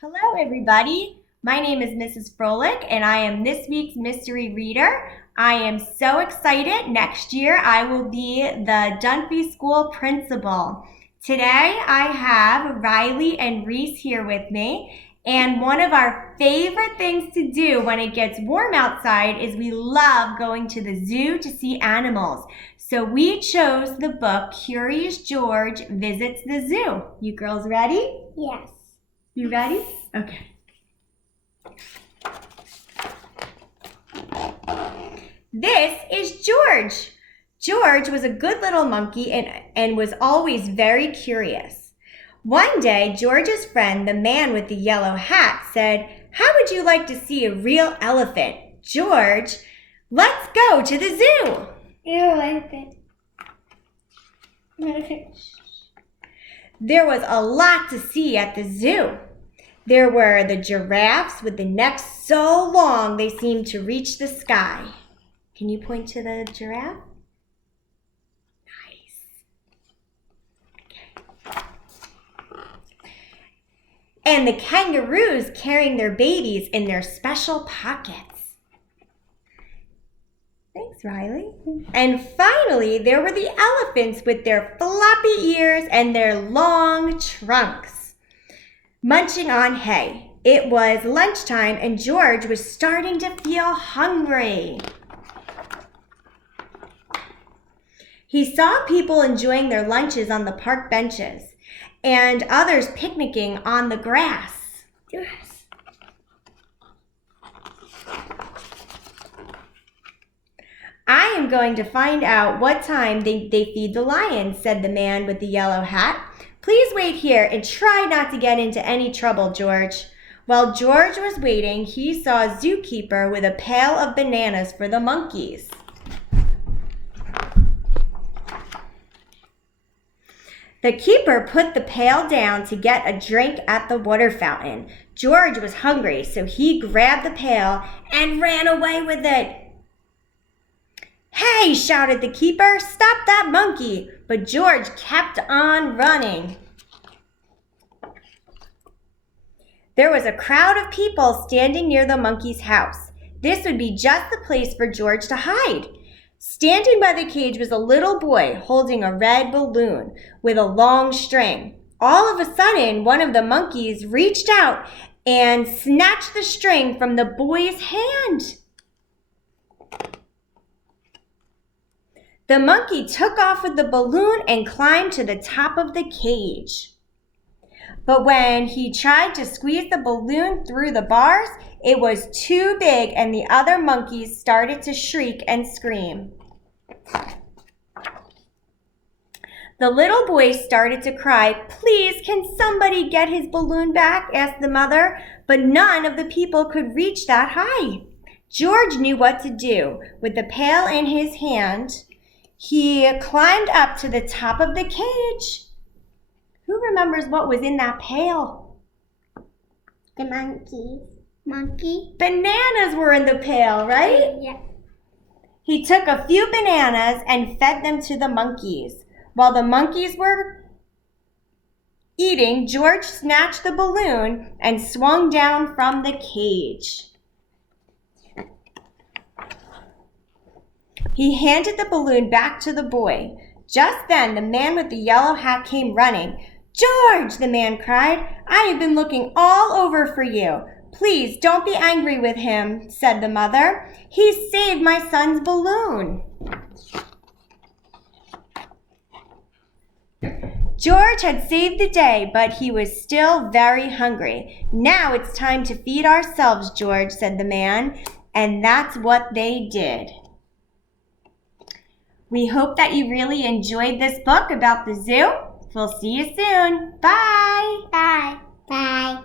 Hello, everybody. My name is Mrs. Froehlich, and I am this week's mystery reader. I am so excited. Next year, I will be the Dunphy School principal. Today, I have Rylee and Reese here with me, and one of our favorite things to do when it gets warm outside is we love going to the zoo to see animals. So we chose the book Curious George Visits the Zoo. You girls ready? Yes. You ready? Okay. This is George. George was a good little monkey and was always very curious. One day, George's friend, the man with the yellow hat, said, "How would you like to see a real elephant? George, let's go to the zoo." Elephant. There was a lot to see at the zoo. There were the giraffes with the necks so long they seemed to reach the sky. Can you point to the giraffe? Nice. Okay. And the kangaroos carrying their babies in their special pockets. Thanks, Rylee. And finally, there were the elephants with their floppy ears and their long trunks, munching on hay. It was lunchtime and George was starting to feel hungry. He saw people enjoying their lunches on the park benches and others picnicking on the grass. Yes. "I am going to find out what time they feed the lions," said the man with the yellow hat. "Please wait here and try not to get into any trouble, George." While George was waiting, he saw a zookeeper with a pail of bananas for the monkeys. The keeper put the pail down to get a drink at the water fountain. George was hungry, so he grabbed the pail and ran away with it. "Hey!" shouted the keeper, "stop that monkey!" But George kept on running. There was a crowd of people standing near the monkey's house. This would be just the place for George to hide. Standing by the cage was a little boy holding a red balloon with a long string. All of a sudden, one of the monkeys reached out and snatched the string from the boy's hand. The monkey took off with the balloon and climbed to the top of the cage. But when he tried to squeeze the balloon through the bars, it was too big and the other monkeys started to shriek and scream. The little boy started to cry. "Please, can somebody get his balloon back?" asked the mother, but none of the people could reach that high. George knew what to do. With the pail in his hand, he climbed up to the top of the cage. Who remembers what was in that pail? The monkey. Monkey? Bananas were in the pail, right? Yeah. He took a few bananas and fed them to the monkeys. While the monkeys were eating, George snatched the balloon and swung down from the cage. He handed the balloon back to the boy. Just then, the man with the yellow hat came running. "George!" the man cried. "I have been looking all over for you. Please don't be angry with him," said the mother. "He saved my son's balloon." George had saved the day, but he was still very hungry. "Now it's time to feed ourselves, George," said the man, and that's what they did. We hope that you really enjoyed this book about the zoo. We'll see you soon. Bye. Bye. Bye.